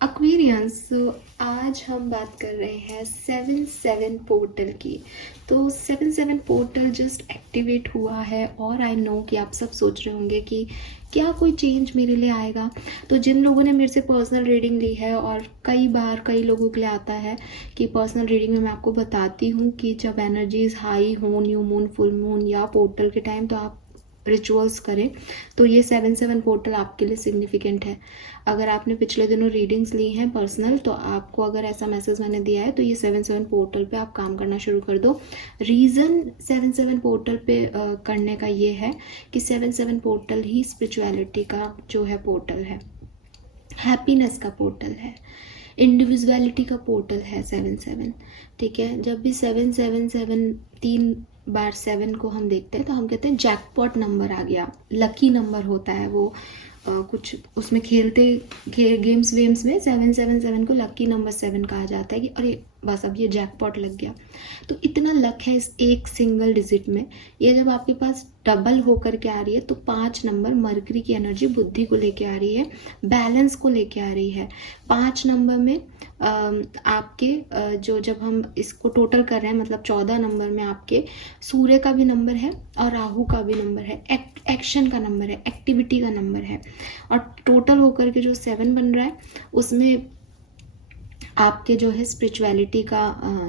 Aquarians, आज हम बात कर रहे हैं 7-7 पोर्टल की। तो 7-7 पोर्टल जस्ट एक्टिवेट हुआ है और आई नो कि आप सब सोच रहे होंगे कि क्या कोई चेंज मेरे लिए आएगा। तो जिन लोगों ने मेरे से पर्सनल रीडिंग ली है, और कई बार कई लोगों के लिए आता है कि पर्सनल रीडिंग में मैं आपको बताती हूँ कि जब एनर्जीज हाई हो, न्यू मून, फुल मून या पोर्टल के टाइम, तो आप रिचुअल्स करें। तो ये 7-7 पोर्टल आपके लिए सिग्निफिकेंट है। अगर आपने पिछले दिनों रीडिंग्स ली हैं पर्सनल, तो आपको अगर ऐसा मैसेज मैंने दिया है तो ये 7-7 पोर्टल पे आप काम करना शुरू कर दो। रीज़न 7-7 पोर्टल पे करने का ये है कि 7-7 पोर्टल ही स्पिरिचुअलिटी का जो है पोर्टल है, हैप्पीनेस का पोर्टल है, इंडिविजुअलिटी का पोर्टल है 7-7। ठीक है, जब भी 7-7-7 3 बार 7 को हम देखते हैं तो हम कहते हैं जैकपॉट नंबर आ गया, लकी नंबर होता है वो। कुछ उसमें खेलते गेम्स वेम्स में 7-7-7 को लकी नंबर 7 कहा जाता है कि अरे बस अब ये जैकपॉट लग गया। तो इतना लक है इस एक सिंगल डिजिट में। ये जब आपके पास डबल होकर के आ रही है तो 5 नंबर मरकरी की एनर्जी बुद्धि को लेके आ रही है, बैलेंस को लेके आ रही है। 5 नंबर में आपके जो जब हम इसको टोटल कर रहे हैं, मतलब 14 नंबर में आपके सूर्य का भी नंबर है और राहु का भी नंबर है, एक्शन का नंबर है, एक्टिविटी का नंबर है। और टोटल होकर के जो 7 बन रहा है उसमें आपके जो है स्पिरिचुअलिटी का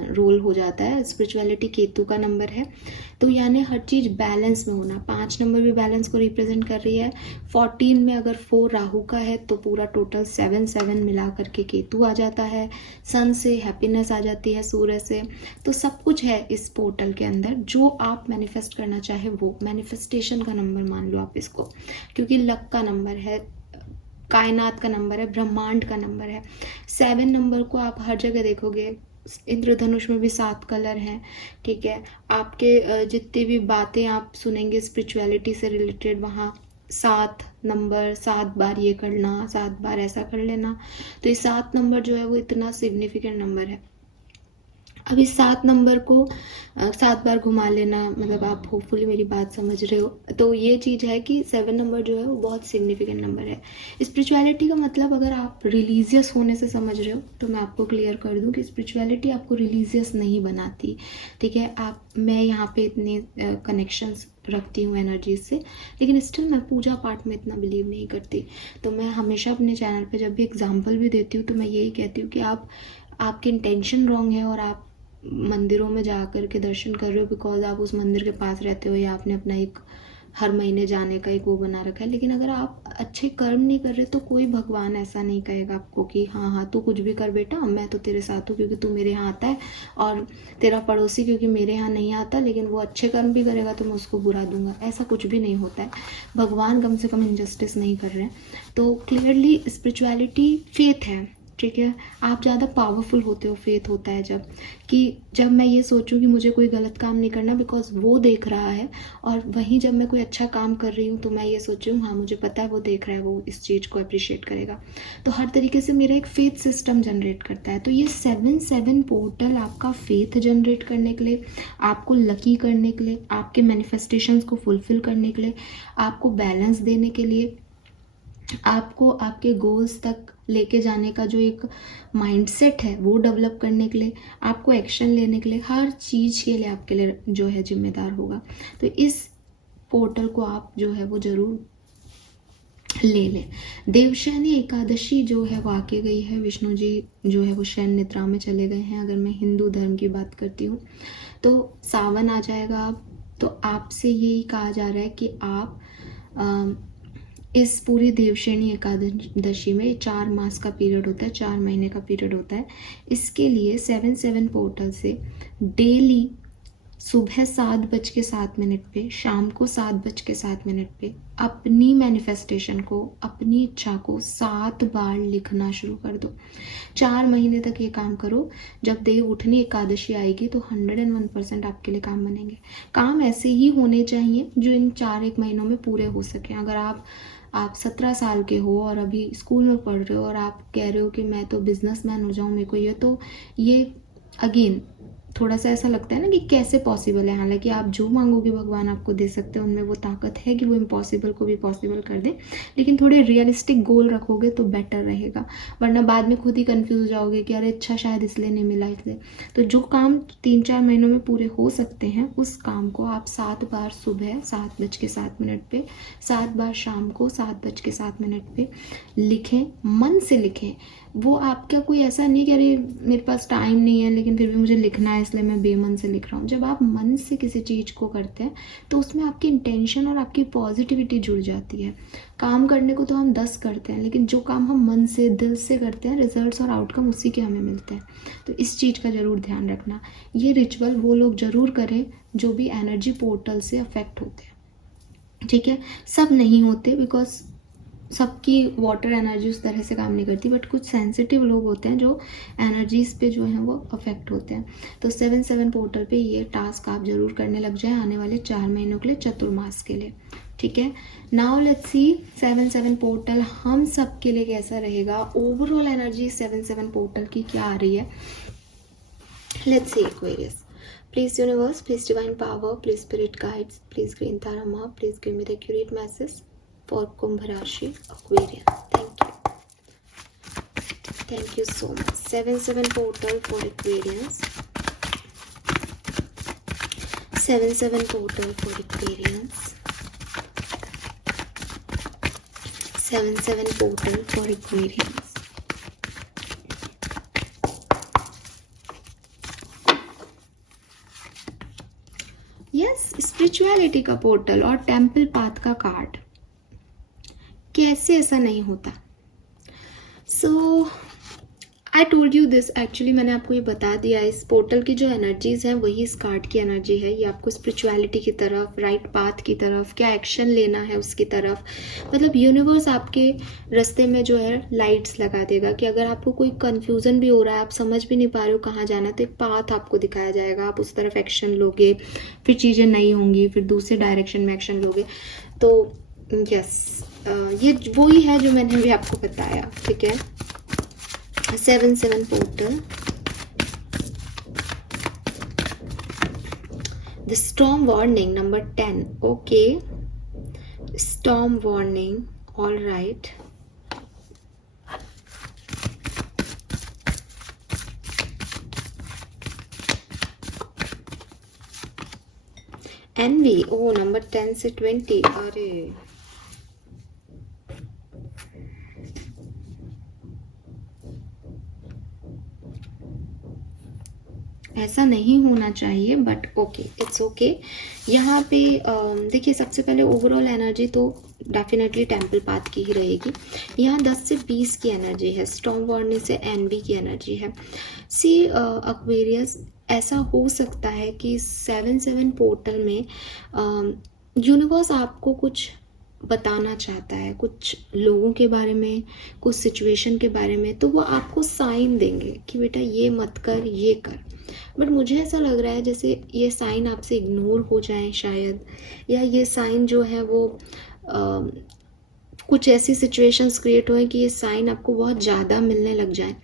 रोल हो जाता है। स्पिरिचुअलिटी केतु का नंबर है। तो यानी हर चीज़ बैलेंस में होना। 5 नंबर भी बैलेंस को रिप्रेजेंट कर रही है। 14 में अगर 4 राहु का है तो पूरा टोटल 7-7 मिला करके केतु आ जाता है। सन से हैप्पीनेस आ जाती है, सूर्य से। तो सब कुछ है इस पोर्टल के अंदर। जो आप मैनिफेस्ट करना चाहे वो मैनिफेस्टेशन का नंबर मान लो आप इसको, क्योंकि लक का नंबर है, कायनात का नंबर है, ब्रह्मांड का नंबर है। 7 नंबर को आप हर जगह देखोगे। इंद्रधनुष में भी 7 कलर हैं। ठीक है, आपके जितनी भी बातें आप सुनेंगे स्पिरिचुअलिटी से रिलेटेड, वहाँ 7 नंबर, 7 बार ये करना, 7 बार ऐसा कर लेना। तो ये 7 नंबर जो है वो इतना सिग्निफिकेंट नंबर है। अब इस 7 नंबर को 7 बार घुमा लेना, मतलब आप होपफुली मेरी बात समझ रहे हो। तो ये चीज़ है कि 7 नंबर जो है वो बहुत सिग्निफिकेंट नंबर है। स्पिरिचुअलिटी का मतलब अगर आप रिलीजियस होने से समझ रहे हो तो मैं आपको क्लियर कर दूं कि स्पिरिचुअलिटी आपको रिलीजियस नहीं बनाती। ठीक है, मैं यहाँ पे इतने कनेक्शंस रखती हूँ एनर्जीज से, लेकिन स्टिल मैं पूजा पाठ में इतना बिलीव नहीं करती। तो मैं हमेशा अपने चैनल पे जब भी एग्जाम्पल भी देती हूँ तो मैं यही कहती हूँ कि आपकी इंटेंशन रॉन्ग है और आप मंदिरों में जा कर के दर्शन कर रहे हो बिकॉज आप उस मंदिर के पास रहते हो या आपने अपना एक हर महीने जाने का एक वो बना रखा है। लेकिन अगर आप अच्छे कर्म नहीं कर रहे तो कोई भगवान ऐसा नहीं कहेगा आपको कि हाँ हाँ तू कुछ भी कर बेटा, मैं तो तेरे साथ हूँ क्योंकि तू मेरे यहाँ आता है, और तेरा पड़ोसी क्योंकि मेरे यहाँ नहीं आता लेकिन वो अच्छे कर्म भी करेगा तो मैं उसको बुरा दूंगा। ऐसा कुछ भी नहीं होता है। भगवान कम से कम इनजस्टिस नहीं कर रहे हैं। तो क्लियरली स्पिरिचुअलिटी फेथ है। ठीक है, आप ज़्यादा पावरफुल होते हो, फेथ होता है जब मैं ये सोचूं कि मुझे कोई गलत काम नहीं करना बिकॉज वो देख रहा है, और वहीं जब मैं कोई अच्छा काम कर रही हूँ तो मैं ये सोचूं हाँ मुझे पता है वो देख रहा है, वो इस चीज़ को अप्रिशिएट करेगा। तो हर तरीके से मेरा एक फेथ सिस्टम जनरेट करता है। तो ये 7-7 पोर्टल आपका फेथ जनरेट करने के लिए, आपको लकी करने के लिए, आपके मैनिफेस्टेशंस को फुलफिल करने के लिए, आपको बैलेंस देने के लिए, आपको आपके गोल्स तक लेके जाने का जो एक माइंडसेट है वो डेवलप करने के लिए, आपको एक्शन लेने के लिए, हर चीज़ के लिए आपके लिए जो है जिम्मेदार होगा। तो इस पोर्टल को आप जो है वो ज़रूर ले लें। देवशयनी एकादशी जो है वो आके गई है। विष्णु जी जो है वो शयन निद्रा में चले गए हैं। अगर मैं हिंदू धर्म की बात करती हूँ तो सावन आ जाएगा अब। तो आपसे यही कहा जा रहा है कि आप इस पूरी देवशयनी एकादशी में 4 मास का पीरियड होता है, 4 महीने का पीरियड होता है। इसके लिए 7-7 पोर्टल से डेली सुबह 7:07 पे, शाम को 7:07 पे अपनी मैनिफेस्टेशन को, अपनी इच्छा को 7 बार लिखना शुरू कर दो। 4 महीने तक ये काम करो। जब देव उठनी एकादशी आएगी तो 101% आपके लिए काम बनेंगे। काम ऐसे ही होने चाहिए जो इन 4 महीनों में पूरे हो सके। अगर आप 17 साल के हो और अभी स्कूल में पढ़ रहे हो और आप कह रहे हो कि मैं तो बिजनेसमैन हो जाऊं, मेरे को ये, तो ये अगेन थोड़ा सा ऐसा लगता है ना कि कैसे पॉसिबल है। हालांकि आप जो मांगोगे भगवान आपको दे सकते हैं, उनमें वो ताकत है कि वो इम्पॉसिबल को भी पॉसिबल कर दे। लेकिन थोड़े रियलिस्टिक गोल रखोगे तो बेटर रहेगा, वरना बाद में खुद ही कंफ्यूज हो जाओगे कि अरे अच्छा शायद इसलिए नहीं मिला इसलिए। तो जो काम 3-4 महीनों में पूरे हो सकते हैं, उस काम को आप 7 बार सुबह 7:07 पे, 7 बार शाम को 7:07 पे लिखें, मन से लिखें। वो आपका कोई ऐसा नहीं कि अरे मेरे पास टाइम नहीं है लेकिन फिर भी मुझे लिखना है इसलिए मैं बेमन से लिख रहा हूँ। जब आप मन से किसी चीज़ को करते हैं तो उसमें आपकी इंटेंशन और आपकी पॉजिटिविटी जुड़ जाती है। काम करने को तो हम 10 करते हैं, लेकिन जो काम हम मन से दिल से करते हैं, रिजल्ट्स और आउटकम उसी के हमें मिलते हैं। तो इस चीज़ का ज़रूर ध्यान रखना। ये रिचुअल वो लोग ज़रूर करें जो भी एनर्जी पोर्टल से अफेक्ट होते हैं, ठीक है। सब नहीं होते, बिकॉज सबकी वाटर एनर्जी उस तरह से काम नहीं करती, बट कुछ सेंसिटिव लोग होते हैं जो एनर्जीज पे जो है वो अफेक्ट होते हैं। तो 7/7 पोर्टल पे ये टास्क आप जरूर करने लग जाए आने वाले 4 महीनों के लिए, चतुर्मास के लिए, ठीक है। नाउ लेट्स सी 7/7 पोर्टल हम सब के लिए कैसा रहेगा। ओवरऑल एनर्जी 7/7 पोर्टल की क्या आ रही है, let's see Aquarius. Please universe, please divine power, please spirit guides, please green Tarama, please give me the accurate message for Kumbh Rashi Aquarius. Thank you. Thank you so much. 7/7 portal for Aquarians. 7/7 portal for Aquarians. 7/7 portal for Aquarians. Yes, spirituality का portal और temple path का card, कैसे ऐसा नहीं होता। So I told you this, actually मैंने आपको ये बता दिया। इस पोर्टल की जो एनर्जीज हैं वही इस कार्ड की एनर्जी है। ये आपको स्पिरिचुअलिटी की तरफ, राइट पाथ की तरफ, क्या एक्शन लेना है उसकी तरफ, मतलब यूनिवर्स आपके रास्ते में जो है लाइट्स लगा देगा कि अगर आपको कोई कंफ्यूजन भी हो रहा है, आप समझ भी नहीं पा रहे हो कहाँ जाना, तो एक पाथ आपको दिखाया जाएगा, आप उस तरफ एक्शन लोगे, फिर चीज़ें नहीं होंगी, फिर दूसरे डायरेक्शन में एक्शन लोगे। तो यस, ये वही है जो मैंने भी आपको बताया, ठीक है। 7/7 portal, the storm warning number 10. Okay, storm warning, all right. Envy, oh number 10 से 20, अरे ऐसा नहीं होना चाहिए, बट ओके, इट्स ओके। यहाँ पे देखिए, सबसे पहले ओवरऑल एनर्जी तो डेफिनेटली टेम्पल पाथ की ही रहेगी। यहाँ 10 से 20 की एनर्जी है, स्टॉर्म वार्निंग से एनवी की एनर्जी है। सी एक्वेरियस, ऐसा हो सकता है कि 7/7 पोर्टल में यूनिवर्स आपको कुछ बताना चाहता है, कुछ लोगों के बारे में, कुछ सिचुएशन के बारे में, तो वो आपको साइन देंगे कि बेटा ये मत कर, ये कर। बट मुझे ऐसा लग रहा है जैसे ये साइन आपसे इग्नोर हो जाए शायद, या ये साइन जो है वो कुछ ऐसी सिचुएशंस क्रिएट हुए कि ये साइन आपको बहुत ज़्यादा मिलने लग जाए।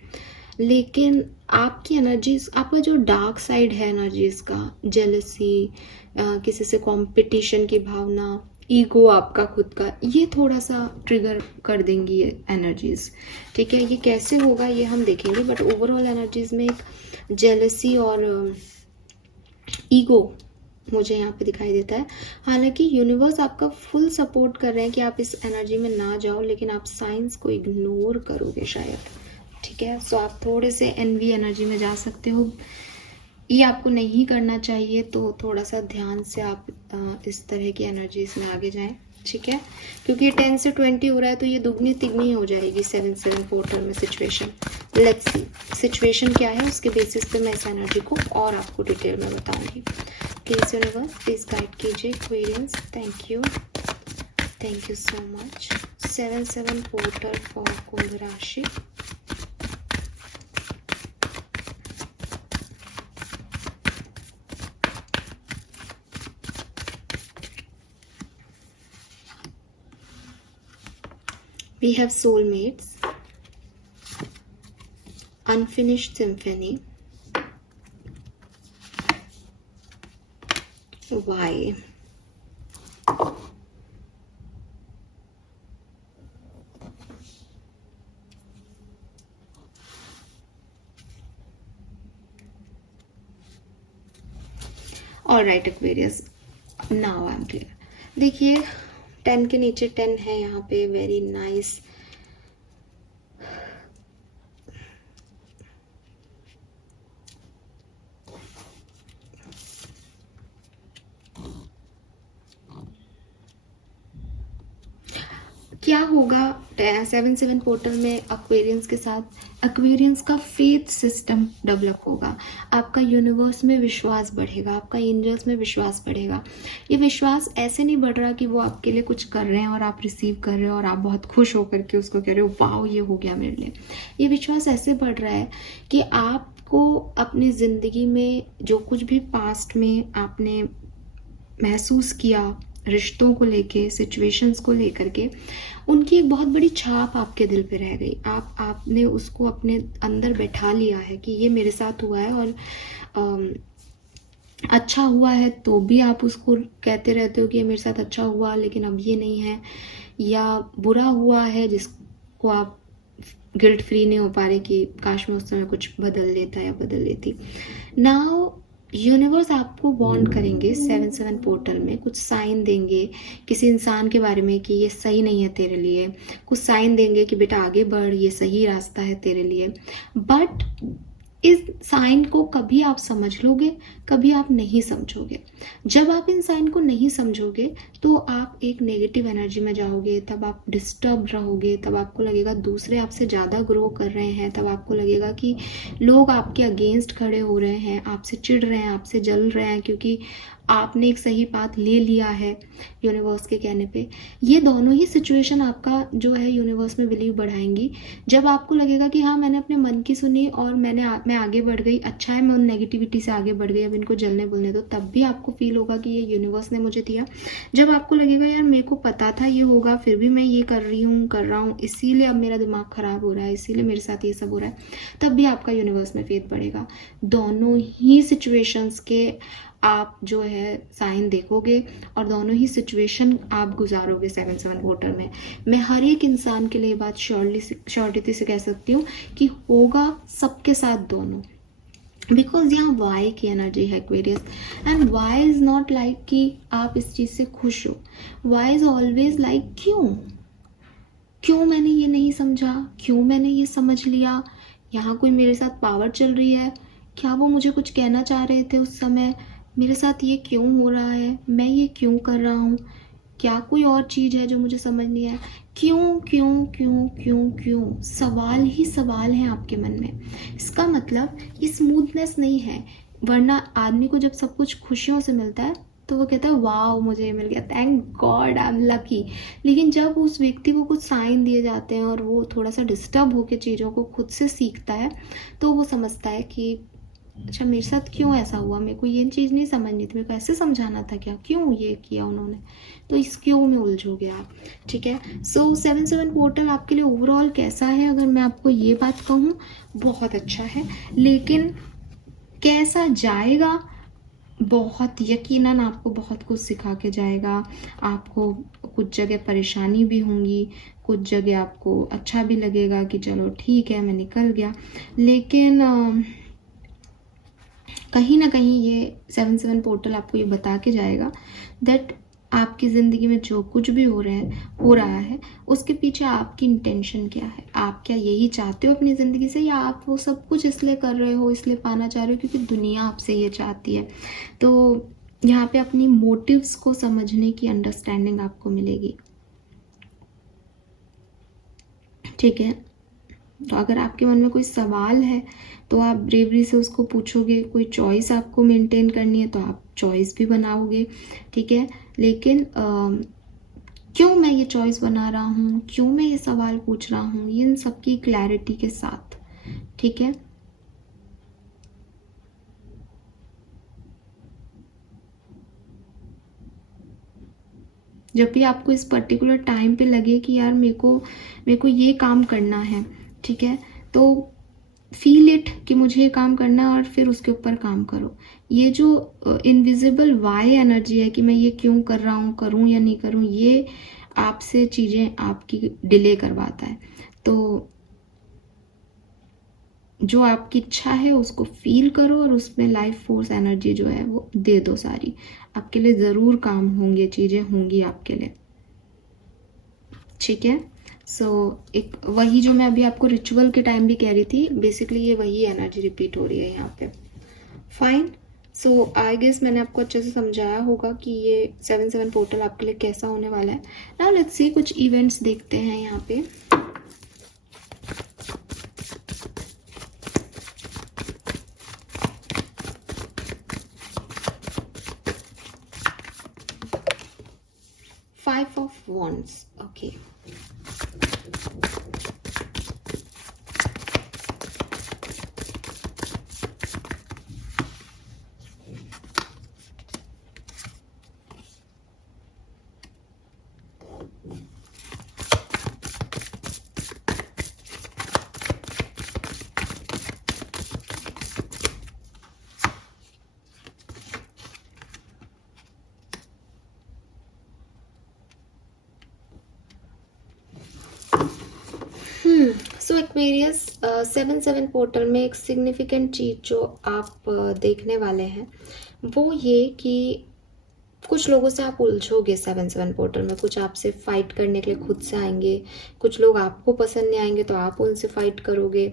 लेकिन आपकी एनर्जीज, आपका जो डार्क साइड है एनर्जीज का, जेलसी, किसी से कंपटीशन की भावना, ईगो आपका खुद का, ये थोड़ा सा ट्रिगर कर देंगी ये एनर्जीज, ठीक है। ये कैसे होगा ये हम देखेंगे, बट ओवरऑल एनर्जीज में एक जेलसी और ईगो मुझे यहाँ पे दिखाई देता है। हालांकि यूनिवर्स आपका फुल सपोर्ट कर रहे हैं कि आप इस एनर्जी में ना जाओ, लेकिन आप साइंस को इग्नोर करोगे शायद, ठीक है। सो आप थोड़े से एनवी एनर्जी में जा सकते हो, ये आपको नहीं करना चाहिए। तो थोड़ा सा ध्यान से आप इस तरह की एनर्जीज में आगे जाएं, ठीक है। क्योंकि 10 से 20 हो रहा है तो ये दुगनी तिगनी हो जाएगी 7/7 पोर्टल में सिचुएशन। लेट्स सी सिचुएशन क्या है, उसके बेसिस पे मैं इस एनर्जी को और आपको डिटेल में बताऊंगी। प्लीज यूनिवर्स, प्लीज गाइड कीजिए Aquarians. Thank you so much. 7/7 portal for Kumbh राशि। We have soulmates, unfinished symphony, why. Alright Aquarius, now I am clear. देखिए 10 के नीचे 10 है यहाँ पे, वेरी नाइस। क्या होगा 7-7 पोर्टल में एक्वेरियंस के साथ? एक्वेरियंस का फेथ सिस्टम डेवलप होगा, आपका यूनिवर्स में विश्वास बढ़ेगा, आपका एंजल्स में विश्वास बढ़ेगा। ये विश्वास ऐसे नहीं बढ़ रहा कि वो आपके लिए कुछ कर रहे हैं और आप रिसीव कर रहे हो और आप बहुत खुश होकर के उसको कह रहे हो वाह ये हो गया मेरे लिए। ये विश्वास ऐसे बढ़ रहा है कि आपको अपनी ज़िंदगी में जो कुछ भी पास्ट में आपने महसूस किया, रिश्तों को लेके, सिचुएशंस को लेकर के, उनकी एक बहुत बड़ी छाप आपके दिल पे रह गई। आपने उसको अपने अंदर बैठा लिया है कि ये मेरे साथ हुआ है, और अच्छा हुआ है तो भी आप उसको कहते रहते हो कि ये मेरे साथ अच्छा हुआ लेकिन अब ये नहीं है, या बुरा हुआ है जिसको आप गिल्ट फ्री नहीं हो पा रहे कि काश मैं उस समय कुछ बदल लेता या बदल लेती। नाउ यूनिवर्स आपको बॉन्ड करेंगे 7-7 पोर्टल में, कुछ साइन देंगे किसी इंसान के बारे में कि ये सही नहीं है तेरे लिए, कुछ साइन देंगे कि बेटा आगे बढ़, ये सही रास्ता है तेरे लिए। बट इस साइन को कभी आप समझ लोगे, कभी आप नहीं समझोगे। जब आप इन साइन को नहीं समझोगे तो आप एक नेगेटिव एनर्जी में जाओगे, तब आप डिस्टर्ब रहोगे, तब आपको लगेगा दूसरे आपसे ज़्यादा ग्रो कर रहे हैं, तब आपको लगेगा कि लोग आपके अगेंस्ट खड़े हो रहे हैं, आपसे चिढ़ रहे हैं, आपसे जल रहे हैं, क्योंकि आपने एक सही पाथ ले लिया है यूनिवर्स के कहने पे। ये दोनों ही सिचुएशन आपका जो है यूनिवर्स में बिलीव बढ़ाएंगी। जब आपको लगेगा कि हाँ मैंने अपने मन की सुनी और मैं आगे बढ़ गई, अच्छा है मैं उन नेगेटिविटी से आगे बढ़ गई, अब इनको जलने बोलने दो, तब भी आपको फील होगा कि ये यूनिवर्स ने मुझे दिया। जब आपको लगेगा यार मेरे को पता था ये होगा फिर भी मैं ये कर रहा हूँ, इसीलिए अब मेरा दिमाग खराब हो रहा है, इसीलिए मेरे साथ ये सब हो रहा है, तब भी आपका यूनिवर्स में फेथ बढ़ेगा। दोनों ही सिचुएशंस के आप जो है साइन देखोगे और दोनों ही सिचुएशन आप गुजारोगे 7-7 पोर्टल में। मैं हर एक इंसान के लिए बात श्योरिटी से कह सकती हूँ कि होगा सबके साथ दोनों, बिकॉज यहाँ वाई की एनर्जी है Aquarius, and why is not like कि आप इस चीज़ से खुश हो, वाई इज ऑलवेज लाइक क्यों मैंने ये नहीं समझा, क्यों मैंने ये समझ लिया, यहाँ कोई मेरे साथ पावर चल रही है, क्या वो मुझे कुछ कहना चाह रहे थे उस समय, मेरे साथ ये क्यों हो रहा है, मैं ये क्यों कर रहा हूँ, क्या कोई और चीज़ है जो मुझे समझ नहीं है, क्यों क्यों क्यों क्यों क्यों, सवाल ही सवाल हैं आपके मन में। इसका मतलब ये स्मूथनेस नहीं है, वरना आदमी को जब सब कुछ खुशियों से मिलता है तो वो कहता है वाह मुझे मिल गया, thank God I am lucky. लेकिन जब उस व्यक्ति को कुछ साइन दिए जाते हैं और वो थोड़ा सा डिस्टर्ब होकर चीज़ों को खुद से सीखता है तो वो समझता है कि अच्छा मेरे साथ क्यों ऐसा हुआ, मेरे को ये चीज़ नहीं समझनी थी, मेरे को ऐसे समझाना था क्या, क्यों ये किया उन्होंने, तो इस क्यों में उलझोगे आप। ठीक है, सो 7-7 पोर्टल आपके लिए ओवरऑल कैसा है, अगर मैं आपको ये बात कहूँ बहुत अच्छा है, लेकिन कैसा जाएगा, बहुत यकीनन आपको बहुत कुछ सिखा के जाएगा। आपको कुछ जगह परेशानी भी होंगी, कुछ जगह आपको अच्छा भी लगेगा कि चलो ठीक है मैं निकल गया, लेकिन कहीं ना कहीं ये 7-7 पोर्टल आपको ये बता के जाएगा दैट आपकी ज़िंदगी में जो कुछ भी हो रहा है उसके पीछे आपकी इंटेंशन क्या है, आप क्या यही चाहते हो अपनी ज़िंदगी से, या आप वो सब कुछ इसलिए कर रहे हो, इसलिए पाना चाह रहे हो क्योंकि दुनिया आपसे ये चाहती है। तो यहाँ पे अपनी मोटिव्स को समझने की अंडरस्टैंडिंग आपको मिलेगी। ठीक है, तो अगर आपके मन में कोई सवाल है तो आप ब्रेवरी से उसको पूछोगे, कोई चॉइस आपको मेंटेन करनी है तो आप चॉइस भी बनाओगे। ठीक है, लेकिन क्यों मैं ये चॉइस बना रहा हूँ, क्यों मैं ये सवाल पूछ रहा हूँ, ये इन सबकी क्लैरिटी के साथ। ठीक है, जब भी आपको इस पर्टिकुलर टाइम पे लगे कि यार मेरे को ये काम करना है, ठीक है, तो फील इट कि मुझे ये काम करना है और फिर उसके ऊपर काम करो। ये जो इनविजिबल वाई एनर्जी है कि मैं ये क्यों कर रहा हूँ, करूँ या नहीं करूँ, ये आपसे चीज़ें आपकी डिले करवाता है। तो जो आपकी इच्छा है उसको फील करो और उसमें लाइफ फोर्स एनर्जी जो है वो दे दो सारी। आपके लिए ज़रूर काम होंगे, चीज़ें होंगी आपके लिए, ठीक है। सो एक वही जो मैं अभी आपको रिचुअल के टाइम भी कह रही थी, बेसिकली ये वही एनर्जी रिपीट हो रही है यहाँ पे। फाइन। सो आई गेस मैंने आपको अच्छे से समझाया होगा कि ये 7-7 पोर्टल आपके लिए कैसा होने वाला है। नाउ लेट्स सी कुछ इवेंट्स देखते हैं यहाँ पे। Five of Wands, okay. So Aquarius 7-7 portal में एक सिग्निफिकेंट चीज़ जो आप देखने वाले हैं वो ये कि कुछ लोगों से आप उलझोगे 7-7 पोर्टल में। कुछ आपसे फाइट करने के लिए खुद से आएंगे, कुछ लोग आपको पसंद नहीं आएंगे तो आप उनसे फाइट करोगे,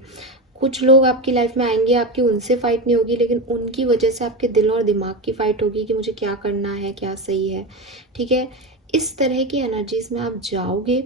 कुछ लोग आपकी लाइफ में आएंगे, आपकी उनसे फाइट नहीं होगी लेकिन उनकी वजह से आपके दिल और दिमाग की फाइट होगी कि मुझे क्या करना है, क्या सही है, ठीक है। इस तरह की एनर्जीज में आप जाओगे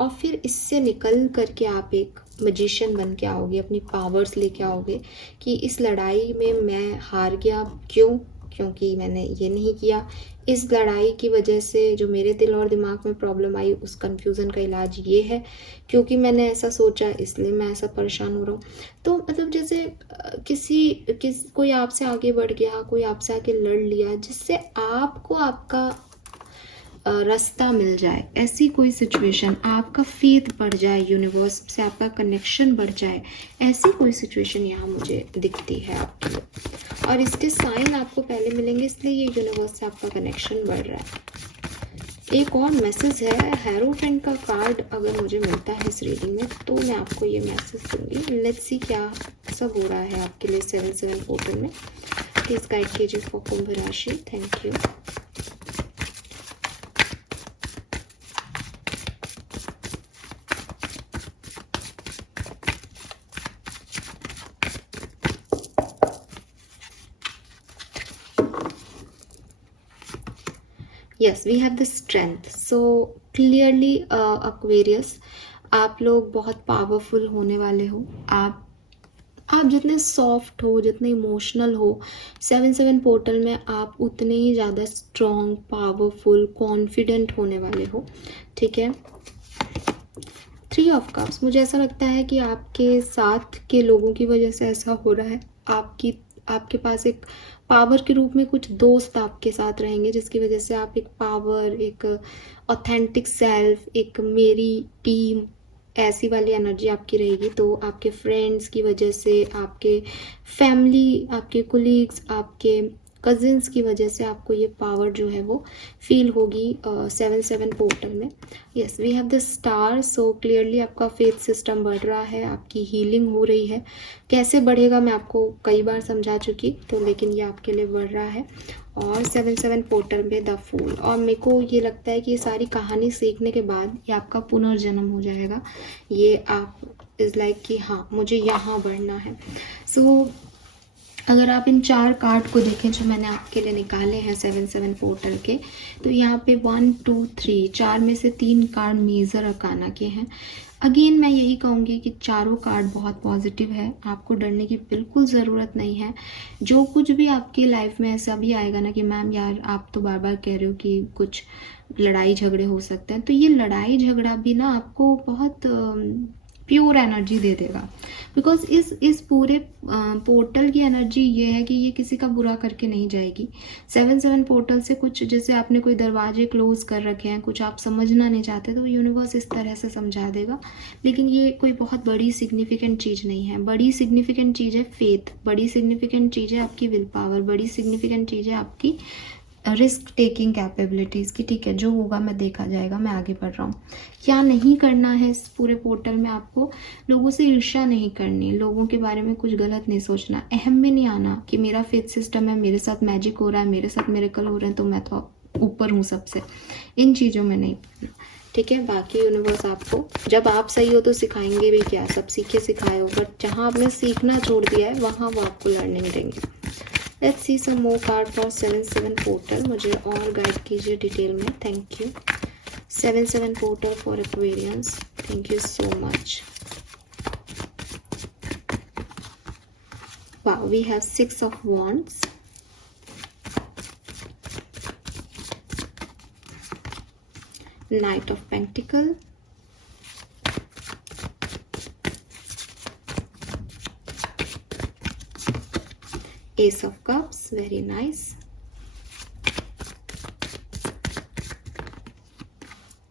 और फिर इससे निकल करके आप एक मजिशियन बन के आओगे, अपनी पावर्स लेके आओगे कि इस लड़ाई में मैं हार गया, क्यों, क्योंकि मैंने ये नहीं किया। इस लड़ाई की वजह से जो मेरे दिल और दिमाग में प्रॉब्लम आई, उस कन्फ्यूज़न का इलाज ये है, क्योंकि मैंने ऐसा सोचा इसलिए मैं ऐसा परेशान हो रहा हूँ। तो मतलब जैसे कोई आपसे आगे बढ़ गया, कोई आपसे आके लड़ लिया, जिससे आपको आपका रास्ता मिल जाए, ऐसी कोई सिचुएशन, आपका फेथ बढ़ जाए, यूनिवर्स से आपका कनेक्शन बढ़ जाए, ऐसी कोई सिचुएशन यहाँ मुझे दिखती है आपके लिए। और इसके साइन आपको पहले मिलेंगे, इसलिए ये यूनिवर्स से आपका कनेक्शन बढ़ रहा है। एक और मैसेज है, हेरोफेंट का कार्ड अगर मुझे मिलता है इस रीडिंग में तो मैं आपको ये मैसेज दूंगी। लेट्स सी क्या सब हो रहा है आपके लिए 7-7 पोर्टल में। प्लीज गाइड कीजिए फॉर कुंभ राशि। Thank you. yes we have the strength, so clearly Aquarius आप लोग बहुत पावरफुल होने वाले हो। आप जितने सॉफ्ट हो, जितने इमोशनल हो, 7-7 पोर्टल में आप उतने ही ज़्यादा स्ट्रॉन्ग, पावरफुल, कॉन्फिडेंट होने वाले हो, ठीक है। 3 ऑफ कप्स, मुझे ऐसा लगता है कि आपके साथ के लोगों की वजह से ऐसा हो रहा है। आपके पास एक पावर के रूप में कुछ दोस्त आपके साथ रहेंगे जिसकी वजह से आप एक पावर, एक ऑथेंटिक सेल्फ, एक मेरी टीम, ऐसी वाली एनर्जी आपकी रहेगी। तो आपके फ्रेंड्स की वजह से, आपके फैमिली, आपके कोलीग्स, आपके कजिन्स की वजह से आपको ये पावर जो है वो फील होगी 7-7 पोर्टल में। Yes we have the star, so clearly आपका फेथ सिस्टम बढ़ रहा है, आपकी हीलिंग हो रही है। कैसे बढ़ेगा मैं आपको कई बार समझा चुकी, तो लेकिन ये आपके लिए बढ़ रहा है। और 7-7 पोर्टल में द फूल, और मेरे को ये लगता है कि ये सारी कहानी सीखने के बाद ये आपका पुनर्जन्म हो जाएगा। ये आप इज़ लाइक कि हाँ मुझे यहाँ बढ़ना है। सो अगर आप इन 4 कार्ड को देखें जो मैंने आपके लिए निकाले हैं 7-7 पोर्टल के, तो यहाँ पे 1, 2, 3, 4 में से 3 कार्ड मेजर अकाना के हैं। अगेन मैं यही कहूँगी कि चारों कार्ड बहुत पॉजिटिव है, आपको डरने की बिल्कुल ज़रूरत नहीं है। जो कुछ भी आपकी लाइफ में ऐसा भी आएगा ना कि मैम यार आप तो बार बार कह रहे हो कि कुछ लड़ाई झगड़े हो सकते हैं, तो ये लड़ाई झगड़ा भी ना आपको बहुत प्योर एनर्जी दे देगा। बिकॉज इस पूरे पोर्टल की एनर्जी ये है कि ये किसी का बुरा करके नहीं जाएगी। 7-7 पोर्टल से कुछ, जैसे आपने कोई दरवाजे क्लोज कर रखे हैं, कुछ आप समझना नहीं चाहते, तो यूनिवर्स इस तरह से समझा देगा। लेकिन ये कोई बहुत बड़ी सिग्निफिकेंट चीज़ नहीं है। बड़ी सिग्निफिकेंट चीज़ है फेथ, बड़ी सिग्निफिकेंट चीज़ है आपकी विल पावर, बड़ी सिग्निफिकेंट चीज़ है आपकी रिस्क टेकिंग कैपेबिलिटीज़ की। ठीक है, जो होगा मैं देखा जाएगा, मैं आगे बढ़ रहा हूँ। क्या नहीं करना है इस पूरे पोर्टल में? आपको लोगों से ईर्ष्या नहीं करनी, लोगों के बारे में कुछ गलत नहीं सोचना, अहम में नहीं आना कि मेरा फेथ सिस्टम है, मेरे साथ मैजिक हो रहा है, मेरे साथ मिरेकल हो रहे हैं, तो मैं तो ऊपर हूँ सबसे। इन चीज़ों में नहीं पड़ना। ठीक है, बाकी यूनिवर्स आपको, जब आप सही हो तो सिखाएंगे भी क्या, सब सीखे सिखाए हो, बट जहाँ आपने सीखना छोड़ दिया है वहाँ वो आपको लर्निंग देंगे। Let's see some more card for 7-7 portal. मुझे और गाइड कीजिए डिटेल में, thank you. 7-7 portal for Aquarians, thank you so much. Wow, we have 6 of Wands, Knight of Pentacle, Ace of Cups, very nice,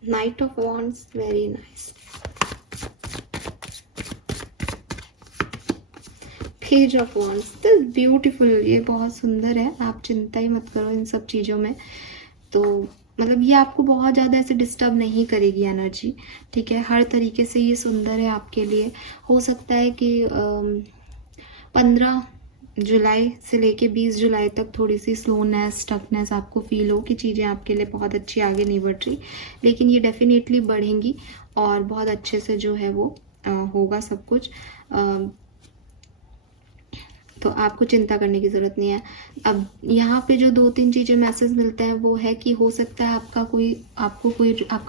Knight of Wands, very nice, Page of Wands, this is beautiful, ये बहुत सुंदर है। आप चिंता ही मत करो इन सब चीज़ों में। तो मतलब ये आपको बहुत ज़्यादा ऐसे डिस्टर्ब नहीं करेगी एनर्जी। ठीक है, हर तरीके से ये सुंदर है आपके लिए। हो सकता है कि 15 जुलाई से लेके 20 जुलाई तक थोड़ी सी स्लोनेस, स्टकनेस आपको फील हो कि चीज़ें आपके लिए बहुत अच्छी आगे नहीं बढ़ रही, लेकिन ये डेफिनेटली बढ़ेंगी और बहुत अच्छे से जो है वो होगा सब कुछ। तो आपको चिंता करने की ज़रूरत नहीं है। अब यहाँ पे जो 2-3 चीज़ें मैसेज मिलते हैं वो है कि हो सकता है आपका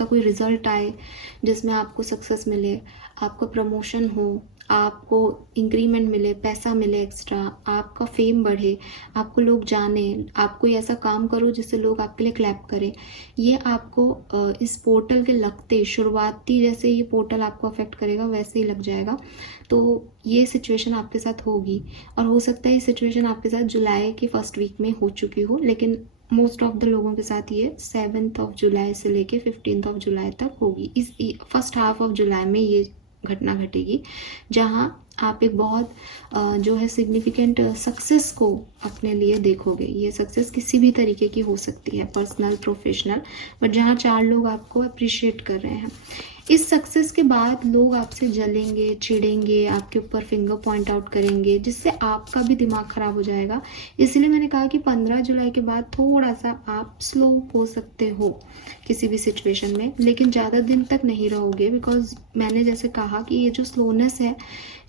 कोई रिजल्ट आए जिसमें आपको सक्सेस मिले, आपको प्रमोशन हो, आपको इंक्रीमेंट मिले, पैसा मिले एक्स्ट्रा, आपका फेम बढ़े, आपको लोग जाने, आप कोई ऐसा काम करो जिससे लोग आपके लिए क्लैप करें। ये आपको इस पोर्टल के लगते शुरुआती, जैसे ये पोर्टल आपको अफेक्ट करेगा वैसे ही लग जाएगा। तो ये सिचुएशन आपके साथ होगी और हो सकता है ये सिचुएशन आपके साथ जुलाई के फर्स्ट वीक में हो चुकी हो, लेकिन मोस्ट ऑफ द लोगों के साथ ये 7 जुलाई से लेके 15 जुलाई तक होगी। इस फर्स्ट हाफ ऑफ जुलाई में ये घटना घटेगी जहाँ आप एक बहुत जो है सिग्निफिकेंट सक्सेस को अपने लिए देखोगे। ये सक्सेस किसी भी तरीके की हो सकती है, पर्सनल, प्रोफेशनल, बट जहाँ 4 लोग आपको अप्रिशिएट कर रहे हैं। इस सक्सेस के बाद लोग आपसे जलेंगे, चिढ़ेंगे, आपके ऊपर फिंगर पॉइंट आउट करेंगे, जिससे आपका भी दिमाग ख़राब हो जाएगा। इसलिए मैंने कहा कि 15 जुलाई के बाद थोड़ा सा आप स्लो हो सकते हो किसी भी सिचुएशन में, लेकिन ज़्यादा दिन तक नहीं रहोगे। बिकॉज मैंने जैसे कहा कि ये जो स्लोनेस है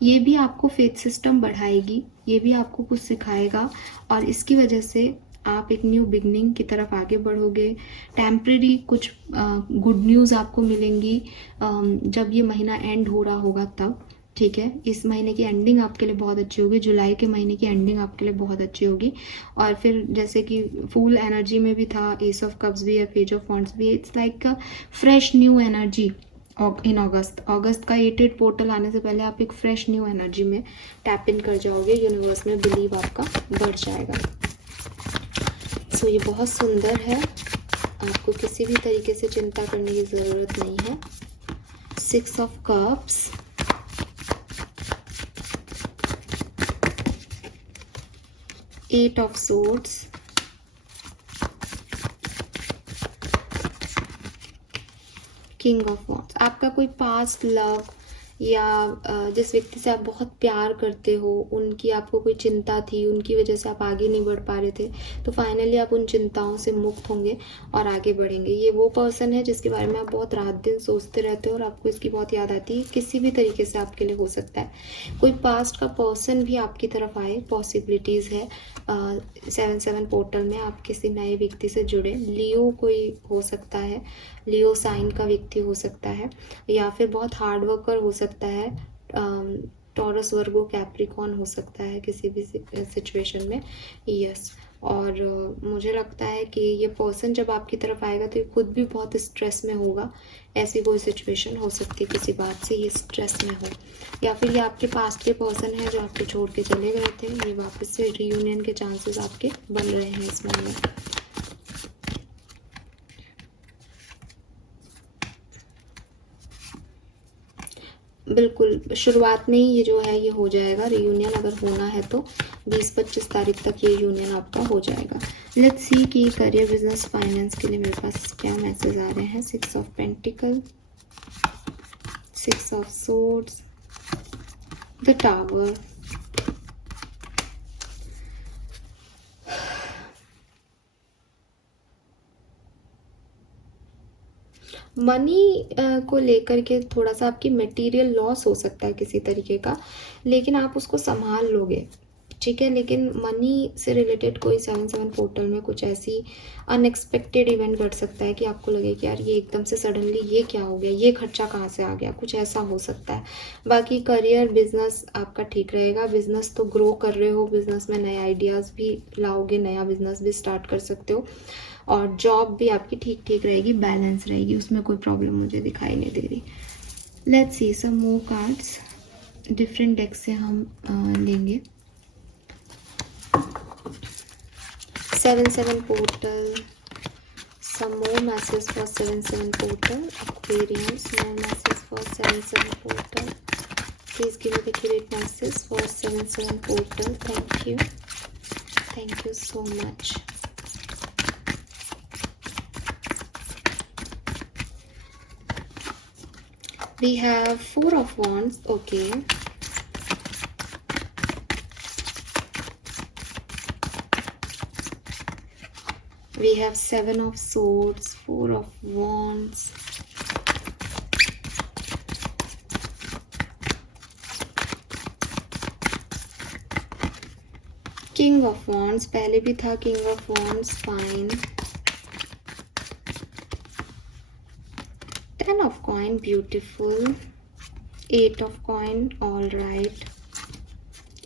ये भी आपको फेथ सिस्टम बढ़ाएगी, ये भी आपको कुछ सिखाएगा और इसकी वजह से आप एक न्यू बिगनिंग की तरफ आगे बढ़ोगे। टेम्परेरी कुछ गुड न्यूज़ आपको मिलेंगी जब ये महीना एंड हो रहा होगा तब। ठीक है, इस महीने की एंडिंग आपके लिए बहुत अच्छी होगी, जुलाई के महीने की एंडिंग आपके लिए बहुत अच्छी होगी। और फिर जैसे कि फुल एनर्जी में भी था, एस ऑफ कप्स भी है, पेज ऑफ वॉन्ड्स भी है, it's like a fresh new energy in अगस्त का 8 पोर्टल आने से पहले आप एक फ्रेश न्यू एनर्जी में टैप इन कर जाओगे। यूनिवर्स में बिलीव आपका बढ़ जाएगा। सो ये बहुत सुंदर है, आपको किसी भी तरीके से चिंता करने की ज़रूरत नहीं है। 6 of cups, eight of swords, king of wands. आपका कोई पास्ट लव या जिस व्यक्ति से आप बहुत प्यार करते हो, उनकी आपको कोई चिंता थी, उनकी वजह से आप आगे नहीं बढ़ पा रहे थे, तो फाइनली आप उन चिंताओं से मुक्त होंगे और आगे बढ़ेंगे। ये वो पर्सन है जिसके बारे में आप बहुत रात दिन सोचते रहते हो और आपको इसकी बहुत याद आती है। किसी भी तरीके से आपके लिए हो सकता है, कोई पास्ट का पर्सन भी आपकी तरफ आए, पॉसिबिलिटीज़ है। 7-7 पोर्टल में आप किसी नए व्यक्ति से जुड़े, लियो कोई हो सकता है, लियो साइन का व्यक्ति हो सकता है, या फिर बहुत हार्ड वर्कर हो सकता है, टॉरस, वर्गो, कैप्रिकॉन हो सकता है किसी भी सिचुएशन में। यस, और मुझे लगता है कि ये पर्सन जब आपकी तरफ आएगा तो ये खुद भी बहुत स्ट्रेस में होगा। ऐसी कोई सिचुएशन हो सकती है, किसी बात से ये स्ट्रेस में हो, या फिर ये आपके पास्ट के पर्सन है जो आपको छोड़ के चले गए थे। ये वापस से रीयूनियन के चांसेस आपके बन रहे हैं इस मोमेंट। बिल्कुल शुरुआत में ही ये जो है ये हो जाएगा रीयूनियन, अगर होना है तो 20-25 तारीख तक ये यूनियन आपका हो जाएगा। लेट्स सी कि करियर, बिजनेस, फाइनेंस के लिए मेरे पास क्या मैसेज आ रहे हैं। 6 of pentacle, 6 of swords, the tower, money को लेकर के थोड़ा सा आपकी मटेरियल लॉस हो सकता है किसी तरीके का, लेकिन आप उसको संभाल लोगे, ठीक है। लेकिन मनी से रिलेटेड कोई 7/7 पोर्टल में कुछ ऐसी अनएक्सपेक्टेड इवेंट घट सकता है कि आपको लगे कि यार ये एकदम से सडनली ये क्या हो गया, ये खर्चा कहाँ से आ गया, कुछ ऐसा हो सकता है। बाकी करियर, बिजनेस आपका ठीक रहेगा। बिजनेस तो ग्रो कर रहे हो, बिजनेस में नए आइडियाज़ भी लाओगे, नया बिजनेस भी स्टार्ट कर सकते हो। और जॉब भी आपकी ठीक ठीक रहेगी, बैलेंस रहेगी, उसमें कोई प्रॉब्लम मुझे दिखाई नहीं दे रही। Let's see some more cards, different deck से हम लेंगे। 7/7 portal, some more messages for 7/7 portal. Aquarius, more messages for 7/7 portal. Please give me the accurate message for 7/7 portal. Thank you so much. We have 4 of wands. Okay, we have 7 of swords, 4 of wands, king of wands, पहले भी था king of wands, fine, 10 of coin, beautiful, 8 of coin, all right,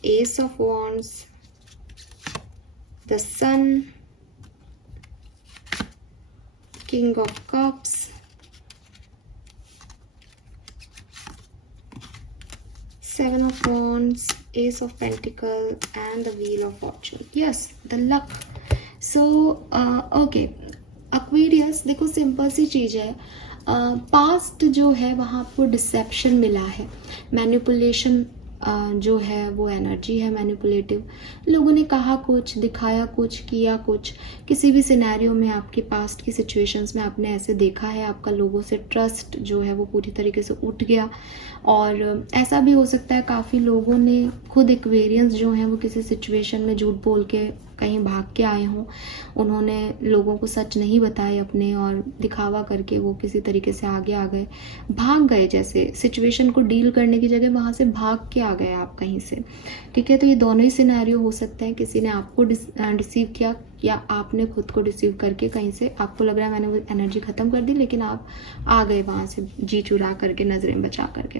ace of wands, the sun, king of cups, seven of wands, ace of pentacle and the wheel of fortune. Yes, the luck. So okay, Aquarius, देखो simple सी चीज़ है। Past जो है वहाँ आपको dissipation मिला है, manipulation जो है वो एनर्जी है मैनिपुलेटिव। लोगों ने कहा कुछ, दिखाया कुछ, किया कुछ, किसी भी सिनेरियो में आपके पास्ट की सिचुएशंस में आपने ऐसे देखा है, आपका लोगों से ट्रस्ट जो है वो पूरी तरीके से उठ गया। और ऐसा भी हो सकता है काफ़ी लोगों ने खुद एक्वेरियंस जो हैं वो किसी सिचुएशन में झूठ बोल के कहीं भाग के आए हों, उन्होंने लोगों को सच नहीं बताए अपने, और दिखावा करके वो किसी तरीके से आगे आ गए, भाग गए, जैसे सिचुएशन को डील करने की जगह वहाँ से भाग के आ गए आप कहीं से, ठीक है। तो ये दोनों ही सिनेरियो हो सकते हैं, किसी ने आपको डिसीव किया या आपने खुद को डिसीव करके कहीं से आपको लग रहा है मैंने वो एनर्जी ख़त्म कर दी, लेकिन आप आ गए वहाँ से जी चुरा करके, नज़रें बचा करके।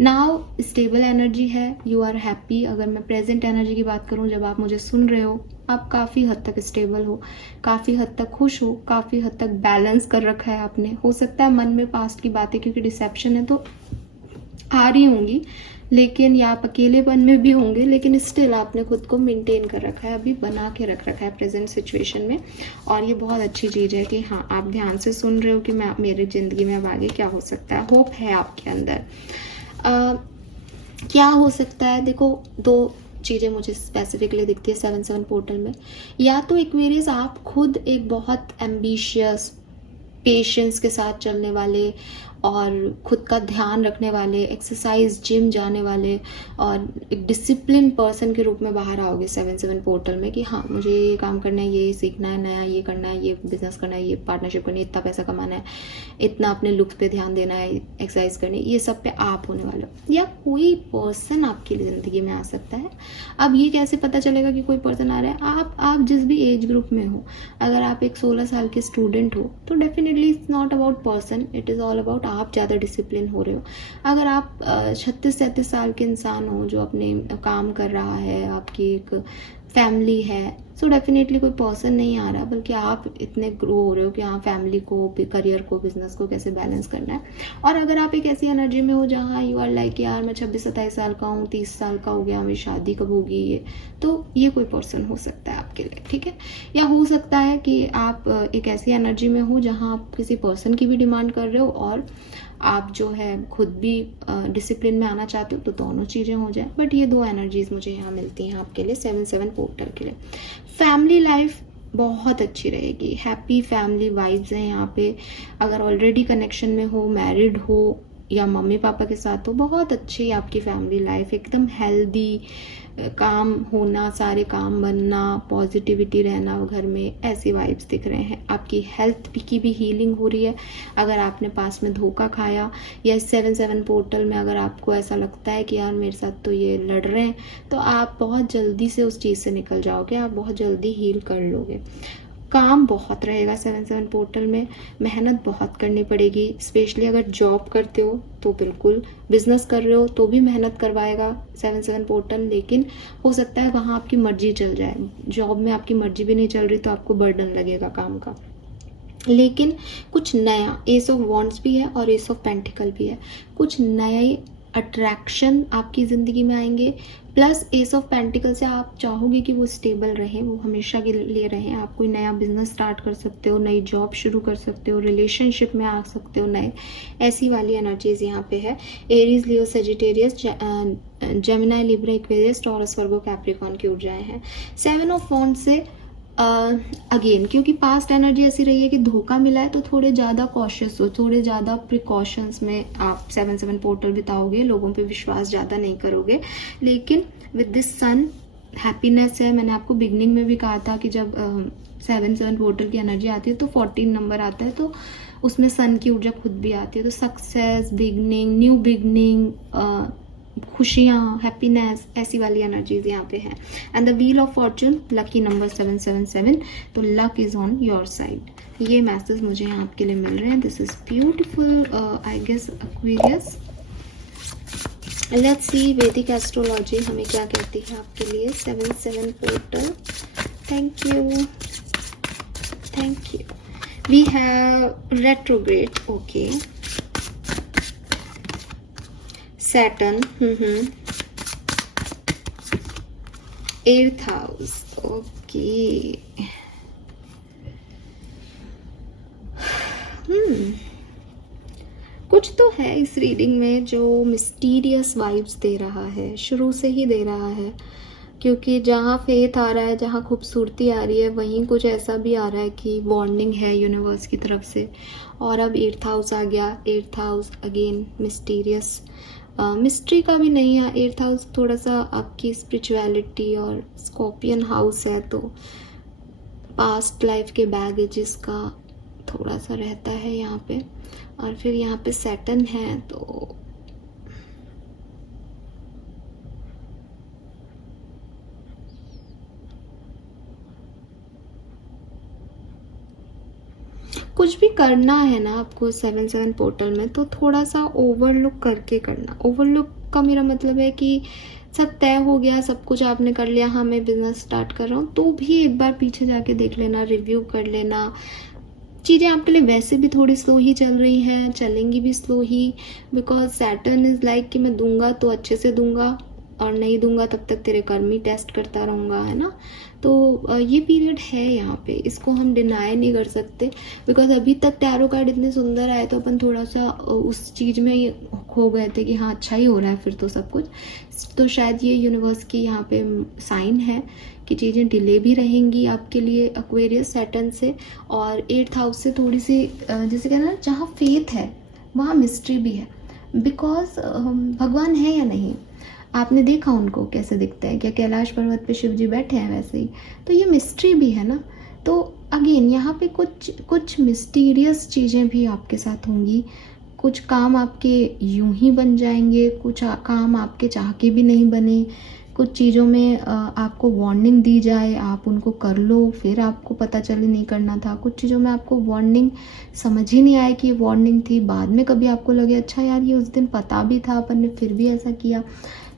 नाउ स्टेबल एनर्जी है, यू आर हैप्पी। अगर मैं प्रेजेंट एनर्जी की बात करूँ, जब आप मुझे सुन रहे हो, आप काफ़ी हद तक स्टेबल हो, काफ़ी हद तक खुश हो, काफ़ी हद तक बैलेंस कर रखा है आपने। हो सकता है मन में पास्ट की बातें, क्योंकि डिसेप्शन है तो आ रही होंगी, लेकिन या आप अकेलेपन में भी होंगे, लेकिन स्टिल आपने खुद को मेंटेन कर रखा है, अभी बना के रख रखा है प्रेजेंट सिचुएशन में। और ये बहुत अच्छी चीज़ है कि हाँ, आप ध्यान से सुन रहे हो कि मैं मेरी ज़िंदगी में अब आगे क्या हो सकता है, होप है आपके अंदर। क्या हो सकता है, देखो दो चीज़ें मुझे स्पेसिफिकली दिखती है 7/7 पोर्टल में। या तो एक्वेरियस आप खुद एक बहुत एम्बिशियस, पेशेंस के साथ चलने वाले और खुद का ध्यान रखने वाले, एक्सरसाइज, जिम जाने वाले और एक डिसिप्लिन पर्सन के रूप में बाहर आओगे 7/7 पोर्टल में कि हाँ, मुझे ये काम करना है, ये सीखना है, नया ये करना है, ये बिजनेस करना है, ये पार्टनरशिप करनी है, इतना पैसा कमाना है, इतना अपने लुक पे ध्यान देना है, एक्सरसाइज करनी है, ये सब पे आप होने वाले हो। या कोई पर्सन आपकी ज़िंदगी में आ सकता है। अब ये कैसे पता चलेगा कि कोई पर्सन आ रहा है? आप जिस भी एज ग्रुप में हो, अगर आप एक 16 साल के स्टूडेंट हो तो definitely it's not about person, it is all about आप ज़्यादा डिसिप्लिन हो रहे हो। अगर आप 36-37 साल के इंसान हो जो अपने काम कर रहा है, आपकी एक फैमिली है, सो डेफिनेटली कोई पर्सन नहीं आ रहा, बल्कि आप इतने ग्रो हो रहे हो कि हाँ फैमिली को, करियर को, बिजनेस को कैसे बैलेंस करना है। और अगर आप एक ऐसी एनर्जी में हो जहाँ यू आर लाइक यार मैं 26-27 साल का हूँ, 30 साल का हो गया, मेरी शादी कब होगी, तो ये कोई पर्सन हो सकता है आपके लिए, ठीक है। या हो सकता है कि आप एक ऐसी एनर्जी में हो जहाँ आप किसी पर्सन की भी डिमांड कर रहे हो और आप जो है खुद भी डिसिप्लिन में आना चाहते हो, तो दोनों चीज़ें हो जाए। बट ये 2 एनर्जीज मुझे यहाँ मिलती हैं आपके लिए 7-7 पोर्टल के लिए। फैमिली लाइफ बहुत अच्छी रहेगी, हैप्पी फैमिली वाइब्स हैं यहाँ पे। अगर ऑलरेडी कनेक्शन में हो, मैरिड हो या मम्मी पापा के साथ हो, बहुत अच्छी आपकी फैमिली लाइफ, एकदम हेल्दी, काम होना, सारे काम बनना, पॉजिटिविटी रहना घर में, ऐसी वाइब्स दिख रहे हैं। आपकी हेल्थ की भी हीलिंग हो रही है। अगर आपने पास में धोखा खाया या 7-7 पोर्टल में अगर आपको ऐसा लगता है कि यार मेरे साथ तो ये लड़ रहे हैं, तो आप बहुत जल्दी से उस चीज़ से निकल जाओगे, आप बहुत जल्दी हील कर लोगे। काम बहुत रहेगा 7-7 पोर्टल में, मेहनत बहुत करनी पड़ेगी, स्पेशली अगर जॉब करते हो तो बिल्कुल, बिजनेस कर रहे हो तो भी मेहनत करवाएगा 7-7 पोर्टल। लेकिन हो सकता है वहाँ आपकी मर्जी चल जाए, जॉब में आपकी मर्जी भी नहीं चल रही तो आपको बर्डन लगेगा काम का। लेकिन कुछ नया, एस ऑफ वॉन्ड्स भी है और एस ऑफ पेंटिकल भी है, कुछ नए अट्रैक्शन आपकी ज़िंदगी में आएंगे। प्लस एस ऑफ पेंटिकल से आप चाहोगे कि वो स्टेबल रहें, वो हमेशा के लिए रहें। आप कोई नया बिजनेस स्टार्ट कर सकते हो, नई जॉब शुरू कर सकते हो, रिलेशनशिप में आ सकते हो नए, ऐसी वाली एनर्जीज यहाँ पे है। Aries, Leo, Sagittarius, Gemini, Libra, Aquarius, Taurus, Virgo, Capricorn की ऊर्जाएं हैं। 7 ऑफ वॉन्ड्स से अगेन क्योंकि पास्ट एनर्जी ऐसी रही है कि धोखा मिला है, तो थोड़े ज़्यादा कॉशियस हो, थोड़े ज़्यादा प्रिकॉशंस में आप 7-7 पोर्टल बिताओगे, लोगों पे विश्वास ज़्यादा नहीं करोगे। लेकिन विद दिस सन हैप्पीनेस है। मैंने आपको बिगनिंग में भी कहा था कि जब 7-7 पोर्टल की एनर्जी आती है तो 14 नंबर आता है, तो उसमें सन की ऊर्जा खुद भी आती है। तो सक्सेस, बिगनिंग, न्यू बिगनिंग, खुशियाँ, हैप्पीनेस, ऐसी वाली एनर्जीज यहाँ पे हैं। And the wheel of fortune, lucky number 777, तो luck is on your side. ये मैसेज मुझे यहाँ आपके लिए मिल रहे हैं। This is beautiful, I guess Aquarius. Let's see Vedic astrology हमें क्या कहती है आपके लिए 7-7 portal. Thank you, thank you. We have retrograde, okay, Saturn, 8th house, okay. कुछ तो है इस रीडिंग में जो मिस्टीरियस वाइब्स दे रहा है, शुरू से ही दे रहा है। क्योंकि जहाँ फेथ आ रहा है, जहाँ खूबसूरती आ रही है, वहीं कुछ ऐसा भी आ रहा है कि वार्निंग है यूनिवर्स की तरफ से। और अब 8th हाउस आ गया। 8th house again mysterious, mystery का भी नहीं है। 8th हाउस थोड़ा सा आपकी स्पिरिचुअलिटी और स्कॉर्पियन हाउस है, तो पास्ट लाइफ के बैगेजेस का थोड़ा सा रहता है यहाँ पे। और फिर यहाँ पे सैटर्न है, तो कुछ भी करना है ना आपको 7-7 पोर्टल में, तो थोड़ा सा ओवरलुक करके करना। ओवरलुक का मेरा मतलब है कि सब तय हो गया, सब कुछ आपने कर लिया, हाँ मैं बिजनेस स्टार्ट कर रहा हूँ, तो भी एक बार पीछे जाके देख लेना, रिव्यू कर लेना। चीज़ें आपके लिए वैसे भी थोड़ी स्लो ही चल रही हैं, चलेंगी भी slow he, because Saturn is like कि मैं दूंगा तो अच्छे से दूंगा, और नहीं दूंगा तब तक तेरे कर्म ही टेस्ट करता रहूँगा, है ना। तो ये पीरियड है यहाँ पे, इसको हम डिनाई नहीं कर सकते। बिकॉज अभी तक टैरो कार्ड इतने सुंदर आए, तो अपन थोड़ा सा उस चीज़ में खो गए थे कि हाँ अच्छा ही हो रहा है फिर तो सब कुछ। तो शायद ये यूनिवर्स की यहाँ पे साइन है कि चीज़ें डिले भी रहेंगी आपके लिए एक्वेरियस सैटर्न से। और 8th हाउस से थोड़ी सी जैसे कहना ना, जहाँ फेथ है वहाँ मिस्ट्री भी है। बिकॉज भगवान है या नहीं, आपने देखा उनको कैसे दिखते हैं, क्या कैलाश पर्वत पे शिव जी बैठे हैं वैसे ही, तो ये मिस्ट्री भी है ना। तो अगेन यहाँ पे कुछ मिस्टीरियस चीज़ें भी आपके साथ होंगी। कुछ काम आपके यूं ही बन जाएंगे, कुछ काम आपके चाह के भी नहीं बने। कुछ चीज़ों में आपको वार्निंग दी जाए, आप उनको कर लो, फिर आपको पता चले नहीं करना था। कुछ चीज़ों में आपको वार्निंग समझ ही नहीं आए कि ये वार्निंग थी, बाद में कभी आपको लगे अच्छा यार ये उस दिन पता भी था, अपन ने फिर भी ऐसा किया।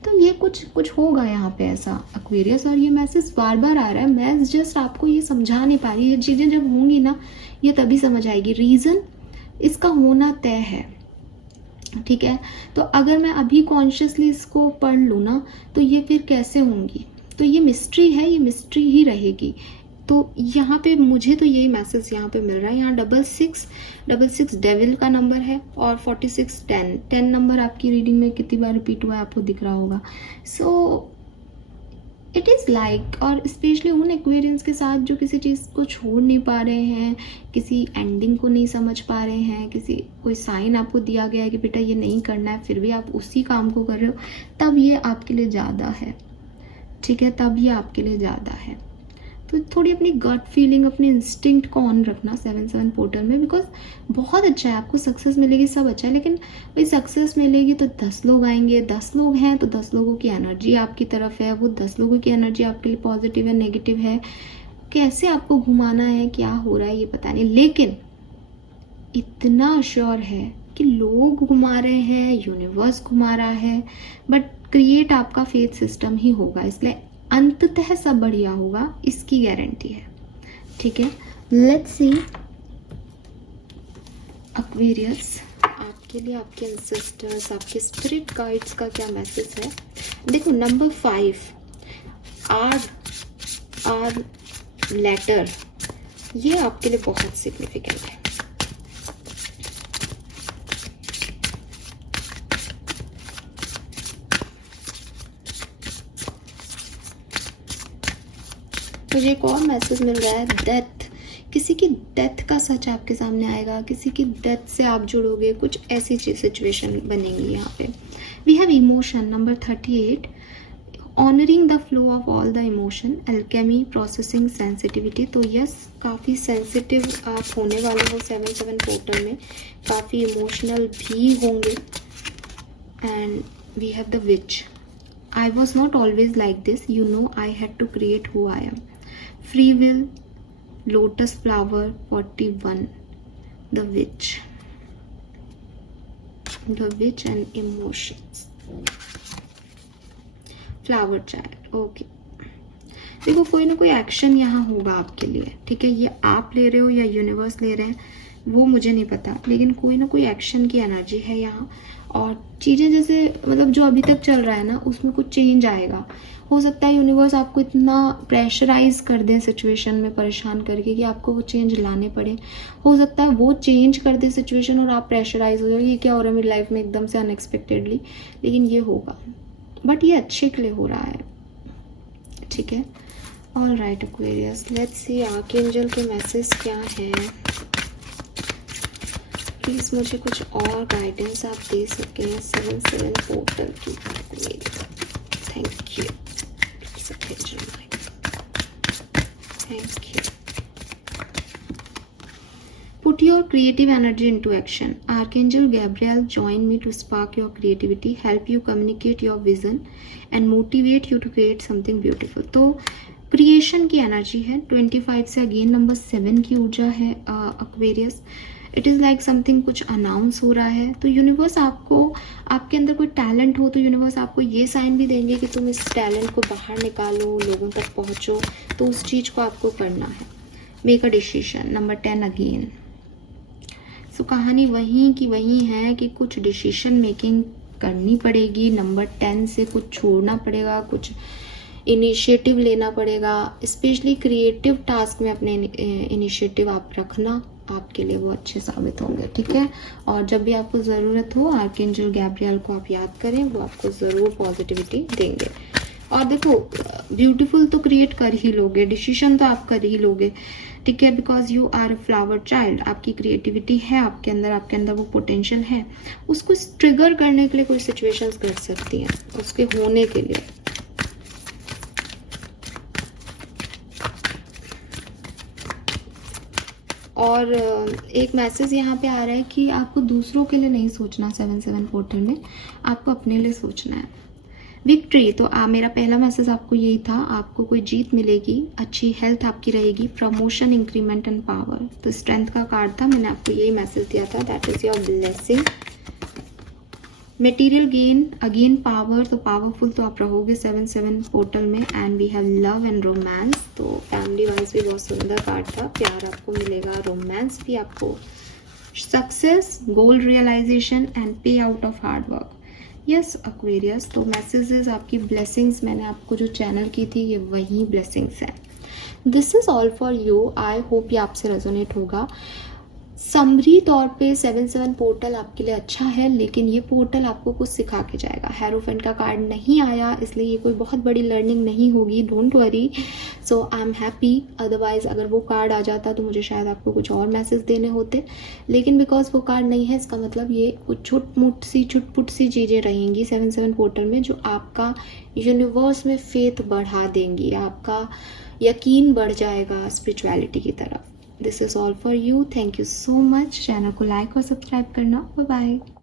तो ये कुछ होगा यहाँ पे ऐसा एक्वेरियस, और ये मैसेज बार बार आ रहा है। मैं जस्ट आपको ये समझा नहीं पा रही, ये चीज़ें जब होंगी ना ये तभी समझ आएगी। रीज़न इसका होना तय है, ठीक है। तो अगर मैं अभी कॉन्शियसली इसको पढ़ लूँ ना तो ये फिर कैसे होंगी, तो ये मिस्ट्री है, ये मिस्ट्री ही रहेगी। तो यहाँ पे मुझे तो यही मैसेज यहाँ पे मिल रहा है। यहाँ 6666 डेविल का नंबर है और 46 10 नंबर आपकी रीडिंग में कितनी बार रिपीट हुआ है आपको दिख रहा होगा। सो इट इज़ लाइक, और स्पेशली उन एक्वेरियंस के साथ जो किसी चीज़ को छोड़ नहीं पा रहे हैं, किसी एंडिंग को नहीं समझ पा रहे हैं, कोई साइन आपको दिया गया है कि बेटा ये नहीं करना है, फिर भी आप उसी काम को कर रहे हो, तब ये आपके लिए ज़्यादा है, ठीक है, तब ये आपके लिए ज़्यादा है। तो थोड़ी अपनी गट फीलिंग, अपने इंस्टिंक्ट को ऑन रखना 7-7 पोर्टल में, बिकॉज बहुत अच्छा है, आपको सक्सेस मिलेगी, सब अच्छा है, लेकिन भाई सक्सेस मिलेगी तो 10 लोग आएंगे, 10 लोग हैं तो 10 लोगों की एनर्जी आपकी तरफ है, वो 10 लोगों की एनर्जी आपके लिए पॉजिटिव है, नेगेटिव है, कैसे आपको घुमाना है, क्या हो रहा है ये पता नहीं, लेकिन इतना श्योर है कि लोग घुमा रहे हैं, यूनिवर्स घुमा रहा है, बट क्रिएट आपका फेथ सिस्टम ही होगा, इसलिए अंततः सब बढ़िया होगा, इसकी गारंटी है, ठीक है। लेट्स सी एक्वेरियस, आपके लिए आपके एंसेस्टर्स, आपके स्पिरिट गाइड्स का क्या मैसेज है। देखो नंबर 5 आर लेटर, ये आपके लिए बहुत सिग्निफिकेंट है। मुझे एक और मैसेज मिल रहा है, डेथ, किसी की डेथ का सच आपके सामने आएगा, किसी की डेथ से आप जुड़ोगे, कुछ ऐसी सिचुएशन बनेंगी यहाँ पे। We have emotion number 38, honouring the flow of all the emotion, alchemy, processing, sensitivity. तो यस, काफ़ी सेंसिटिव आप होने वाले हो 7-7 पोर्टल में, काफ़ी इमोशनल भी होंगे। And we have the witch, I was not always like this, you know, I had to create who I am. Free will, lotus flower, 41, the witch and emotions, flower child, okay. देखो कोई ना कोई action यहाँ होगा आपके लिए, ठीक है, ये आप ले रहे हो या यूनिवर्स ले रहे हैं वो मुझे नहीं पता, लेकिन कोई ना कोई एक्शन की एनर्जी है यहाँ। और चीज़ें जैसे मतलब जो अभी तक चल रहा है ना उसमें कुछ चेंज आएगा। हो सकता है यूनिवर्स आपको इतना प्रेशराइज कर दे सिचुएशन में, परेशान करके, कि आपको वो चेंज लाने पड़े। हो सकता है वो चेंज कर दे सिचुएशन और आप प्रेशराइज हो जाओ, ये क्या हो रहा है मेरी लाइफ में एकदम से अनएक्सपेक्टेडली, लेकिन ये होगा, बट ये अच्छे के लिए हो रहा है, ठीक है। All right Aquarius, let's C archangel के मैसेज क्या है। प्लीज़ मुझे कुछ और गाइडेंस आप दे सकें 7-7 पोर्टल की। Thank you, thank you. Put your creative energy into action. Archangel Gabriel join me to spark your creativity, help you communicate your vision and motivate you to create something beautiful. तो creation की energy है 25 से, again number 7 की ऊर्जा है Aquarius. It is like something कुछ announce हो रहा है, तो यूनिवर्स आपको, आपके अंदर कोई टैलेंट हो तो यूनिवर्स आपको ये साइन भी देंगे कि तुम इस टैलेंट को बाहर निकालो, लोगों तक पहुँचो, तो उस चीज़ को आपको करना है। Make a decision number 10 again. So कहानी वहीं की वहीं है कि कुछ डिसीजन मेकिंग करनी पड़ेगी। नंबर 10 से कुछ छोड़ना पड़ेगा, कुछ इनिशिएटिव लेना पड़ेगा, स्पेशली क्रिएटिव टास्क में अपने इनिशिएटिव आप रखना, आपके लिए वो अच्छे साबित होंगे, ठीक है। और जब भी आपको ज़रूरत हो आर्कएंजल गैब्रियल को आप याद करें, वो आपको ज़रूर पॉजिटिविटी देंगे। और देखो ब्यूटीफुल तो क्रिएट कर ही लोगे, डिसीजन तो आप कर ही लोगे, ठीक है, because you are a flower child. आपकी क्रिएटिविटी है आपके अंदर वो पोटेंशियल है, उसको ट्रिगर करने के लिए कोई सिचुएशंस घट सकती हैं, उसके होने के लिए। और एक मैसेज यहाँ पे आ रहा है कि आपको दूसरों के लिए नहीं सोचना 7-7 पोर्टल में, आपको अपने लिए सोचना है। विक्ट्री, तो मेरा पहला मैसेज आपको यही था, आपको कोई जीत मिलेगी, अच्छी हेल्थ आपकी रहेगी, प्रमोशन, इंक्रीमेंट एंड पावर। तो स्ट्रेंथ का कार्ड था, मैंने आपको यही मैसेज दिया था, that is your blessing. Material gain, again power, तो पावरफुल तो आप रहोगे 7-7 पोर्टल में। And we have love and romance, तो फैमिली वाइज भी बहुत सुंदर कार्ड था। प्यार आपको मिलेगा, रोमांस भी आपको, सक्सेस, गोल रियलाइजेशन एंड पे out of hard work. Yes Aquarius, तो मैसेजेस आपकी ब्लेसिंग्स मैंने आपको जो चैनल की थी ये वही ब्लेसिंग्स हैं। This is all for you. I hope ये आपसे रेजोनेट होगा। समरी तौर पे 7-7 पोर्टल आपके लिए अच्छा है, लेकिन ये पोर्टल आपको कुछ सिखा के जाएगा। हेरोफेंट का कार्ड नहीं आया, इसलिए ये कोई बहुत बड़ी लर्निंग नहीं होगी, don't worry. So I am happy. Otherwise अगर वो कार्ड आ जाता तो मुझे शायद आपको कुछ और मैसेज देने होते, लेकिन बिकॉज वो कार्ड नहीं है, इसका मतलब ये कुछ छुटपुट सी चीज़ें रहेंगी 7-7 पोर्टल में, जो आपका यूनिवर्स में फेथ बढ़ा देंगी, आपका यकीन बढ़ जाएगा स्पिरिचुअलिटी की तरफ। This is all for you. Thank you so much. Channel को लाइक और सब्सक्राइब करना। Bye bye.